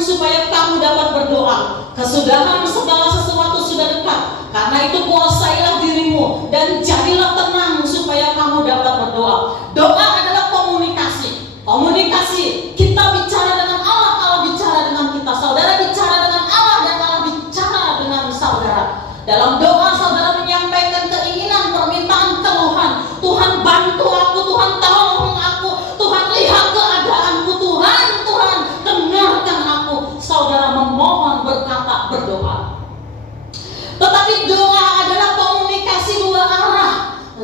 supaya kamu dapat berdoa. Kesudahan segala sesuatu sudah dekat. Karena itu kuasailah dirimu dan jadilah tenang supaya kamu dapat berdoa. Doa adalah komunikasi. Komunikasi, kita bicara dengan Allah, Allah bicara dengan kita. Saudara bicara dengan Allah dan Allah bicara dengan saudara. Dalam doa saudara menyampaikan keinginan, permintaan, keluhan. Tuhan bantu aku, Tuhan tolong aku, Tuhan lihat keadaanku, Tuhan dengarkan aku. Saudara memohon, berkata, berdoa. Tetapi doa adalah komunikasi dua arah.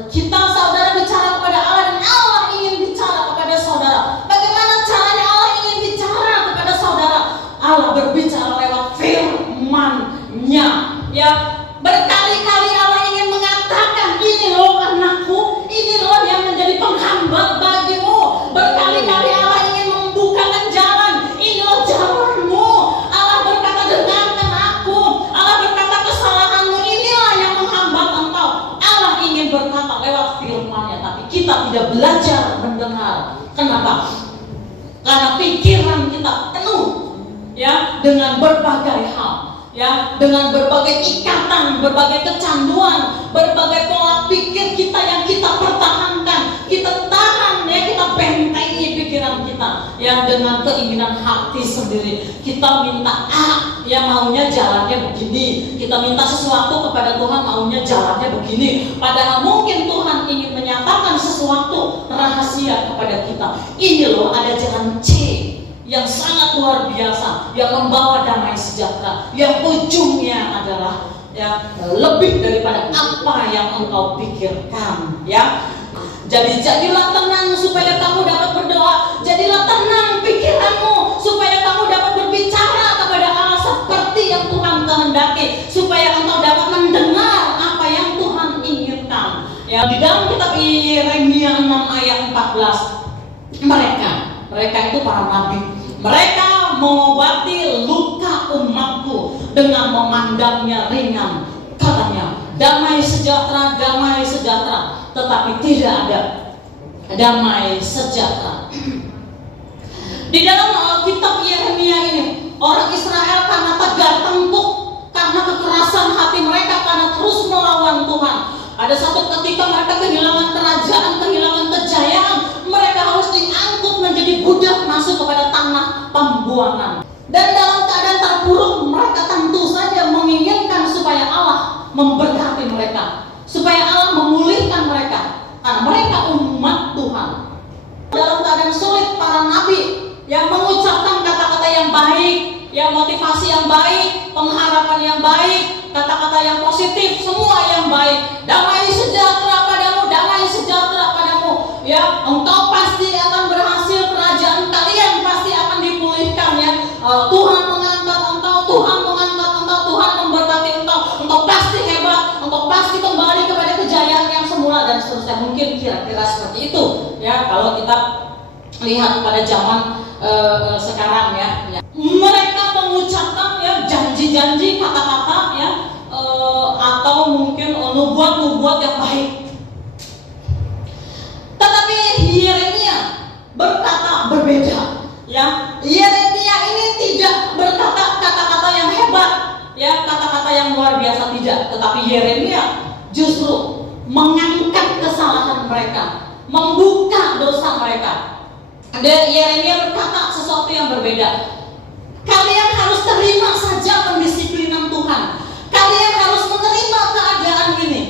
Kita saudara bicara kepada Allah dan Allah ingin bicara kepada saudara. Bagaimana caranya Allah ingin bicara kepada saudara? Allah berbicara lewat firman-Nya. Ya, berkali-kali Allah ingin mengatakan, ini loh anakku, ini loh yang menjadi penghambat bagimu. Berkali-kali Allah ingin membukakan jalan, ini loh jalanmu. Allah berkata, dengarkan aku. Allah berkata, kesalahanmu inilah yang menghambat engkau. Allah ingin berkata lewat firman-Nya, tapi kita tidak belajar mendengar. Kenapa? Karena pikiran kita penuh ya dengan berbagai hal. Ya, dengan berbagai ikatan, berbagai kecanduan, berbagai pola pikir kita yang kita pertahankan, kita tahan ya, kita bentengi pikiran kita ya dengan keinginan hati sendiri. Kita minta ya maunya jalannya begini, kita minta sesuatu kepada Tuhan maunya jalannya begini. Padahal mungkin Tuhan ingin menyatakan sesuatu rahasia kepada kita. Ini loh ada jalan C yang sangat luar biasa, yang membawa damai sejahtera, yang ujungnya adalah ya lebih daripada apa yang engkau pikirkan ya. Jadi jadilah tenang supaya kamu dapat berdoa. Jadilah tenang pikiranmu supaya kamu dapat berbicara kepada Allah seperti yang Tuhan kehendaki, supaya engkau dapat mendengar apa yang Tuhan inginkan. Ya, di dalam kitab Yeremia 6 ayat 14, mereka itu para nabi. Mereka mengobati luka umatku dengan memandangnya ringan. Katanya, damai sejahtera, tetapi tidak ada damai sejahtera. Di dalam kitab Yeremia ini, orang Israel karena tegar tengkuk, karena kekerasan hati mereka, karena terus melawan Tuhan. Ada satu ketika mereka kehilangan kerajaan, kehilangan kejayaan, mereka harus diangkut menjadi budak masuk kepada tanah pembuangan. Dan dalam keadaan terpuruk, mereka tentu saja menginginkan supaya Allah memberkati mereka, supaya Allah memulihkan mereka, karena mereka umat Tuhan. Dalam keadaan sulit, para nabi yang mengucapkan kata-kata yang baik, yang motivasi yang baik, pengharapan yang baik, kata-kata yang positif, semua yang baik. Damai sejahtera padamu, damai sejahtera padamu. Ya, engkau pasti akan berhasil, kerajaan kalian pasti akan dipulihkan ya. Tuhan mengangkat engkau, Tuhan mengangkat engkau, Tuhan memberkati engkau. Engkau pasti hebat, engkau pasti kembali kepada kejayaan yang semula dan seterusnya. Mungkin kira-kira seperti itu ya kalau kita lihat pada zaman sekarang ya. Mereka mengucapkan ya janji-janji, kata-kata ya atau mungkin nubuat-nubuat yang baik. Tetapi Yeremia berkata berbeda ya. Yeremia ini tidak berkata kata-kata yang hebat ya, kata-kata yang luar biasa, tidak. Tetapi Yeremia justru mengangkat kesalahan mereka, membuka dosa mereka. Dan Yeremia berkata sesuatu yang berbeda. Kalian harus terima saja pendisiplinan Tuhan. Kalian harus menerima keadaan ini.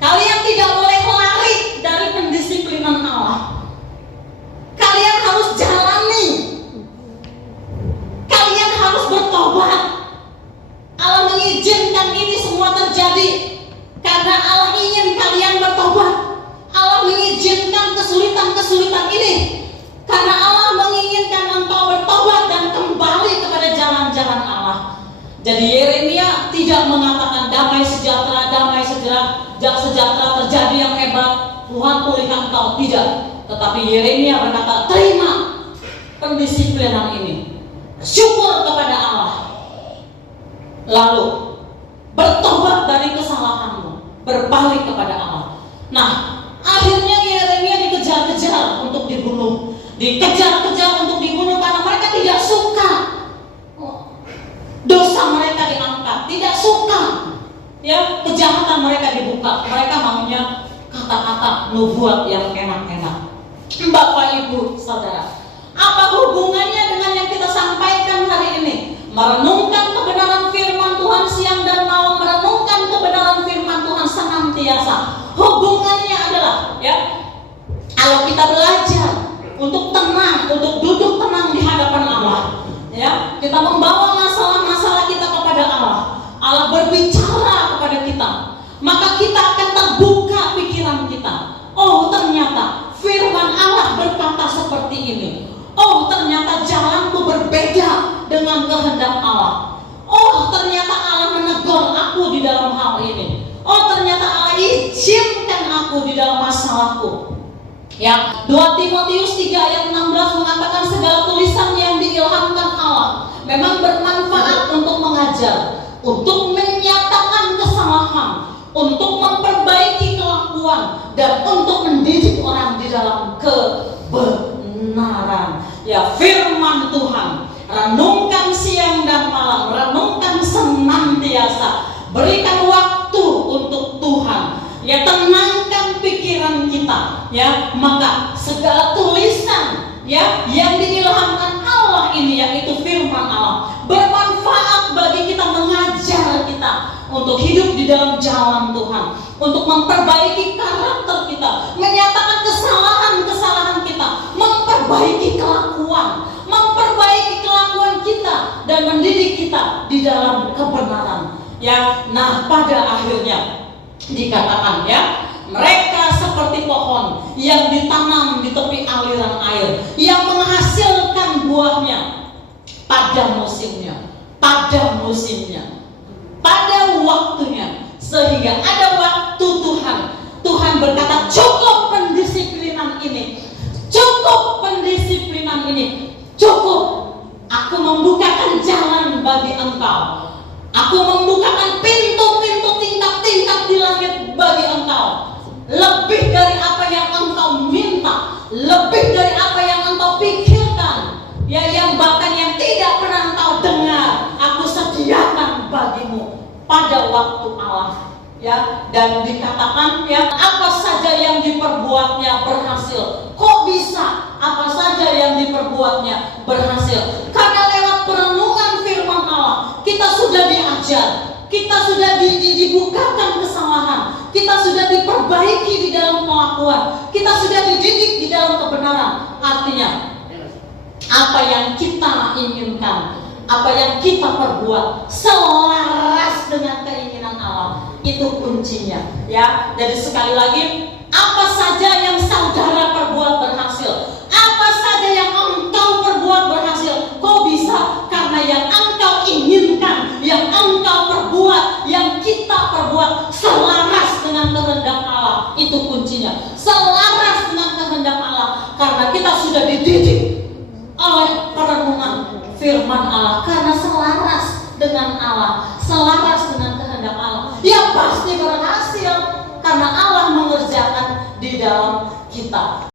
Kalian tidak boleh lari dari pendisiplinan Allah. Kalian harus jalani. Kalian harus bertobat. Allah mengizinkan ini semua terjadi karena Allah ingin kalian bertobat. Allah mengizinkan kesulitan-kesulitan ini karena Allah menginginkan engkau bertobat dan kembali kepada jalan-jalan Allah. Jadi Yeremia tidak mengatakan damai sejahtera terjadi yang hebat, Tuhan pulihkan engkau, tidak. Tetapi Yeremia berkata, terima pendisiplinan ini, syukur kepada Allah, lalu bertobat dari kesalahanmu, berbalik kepada Allah. Nah, akhirnya Yeremia dikejar-kejar untuk dibunuh, dikejar-kejar untuk dibunuh karena mereka tidak suka tidak suka ya kejahatan mereka dibuka. Mereka maunya kata-kata nubuat yang enak-enak. Bapak Ibu Saudara, apa hubungannya dengan yang kita sampaikan hari ini? Merenungkan kebenaran firman Tuhan siang dan malam, merenungkan kebenaran firman Tuhan senantiasa. Hubungannya adalah ya, kalau kita belajar untuk tenang, untuk duduk tenang di hadapan Allah, ya, kita membawa masalah-masalah kita kepada Allah. Allah berbicara kepada kita, maka kita akan terbuka pikiran kita. Oh, ternyata firman Allah berkata seperti ini. Oh, ternyata jalanku berbeda dengan kehendak Allah. Oh, ternyata Allah menegur aku di dalam hal ini. Oh, ternyata Allah izinkan aku di dalam masalahku. Ya, 2 Timotius 3 ayat 16 mengatakan segala tulisan yang diilhamkan Allah memang bermanfaat untuk mengajar, untuk menyatakan kesalahan, untuk memperbaiki kelakuan, dan untuk mendidik orang di dalam kebenaran. Ya, firman Tuhan, renungkan siang dan malam, renungkan senantiasa, berikan waktu untuk Tuhan. Ya, tenangkan pikiran kita. Ya, maka segala tulisan ya yang diilhamkan Allah ini, yaitu firman Allah, bermanfaat bagi kita, mengajar kita untuk hidup di dalam jalan Tuhan, untuk memperbaiki karakter kita, menyatakan kesalahan-kesalahan kita, memperbaiki kelakuan kita, dan mendidik kita di dalam kebenaran. Ya, nah pada akhirnya dikatakan ya, mereka seperti pohon yang ditanam di tepi aliran air, yang menghasilkan buahnya pada musimnya, pada waktunya, sehingga ada waktu Tuhan berkata, cukup pendisiplinan ini, cukup. Aku membukakan jalan bagi engkau. Aku membukakan pintu-pintu tingkap-tingkap di langit bagi engkau. Lebih dari apa yang engkau minta, lebih dari apa yang engkau pikirkan, ya, yang bahkan yang tidak pernah engkau dengar, aku sediakan bagimu pada waktu Allah. Ya, dan dikatakan ya, apa saja yang diperbuatnya berhasil. Kok bisa? Apa saja yang diperbuatnya berhasil? Karena lewat perenungan firman Allah, kita sudah diajar, kita sudah dibukakan kesalahan, kita sudah diperbaiki di dalam kelakuan, kita sudah dididik di dalam kebenaran. Artinya, apa yang kita inginkan, apa yang kita perbuat selaras dengan keinginan Allah, itu kuncinya. Ya, jadi sekali lagi, apa saja yang saudara perbuat berhasil, apa saja yang engkau perbuat berhasil. Kok bisa? Karena yang engkau inginkan, yang engkau perbuat, yang kita perbuat selaras dengan kehendak Allah. Itu kuncinya, selaras dengan kehendak Allah. Karena kita sudah dididik oleh perenungan firman Allah, karena selaras dengan Allah, selaras dengan kehendak Allah, ya pasti berhasil, karena Allah mengerjakan di dalam kita.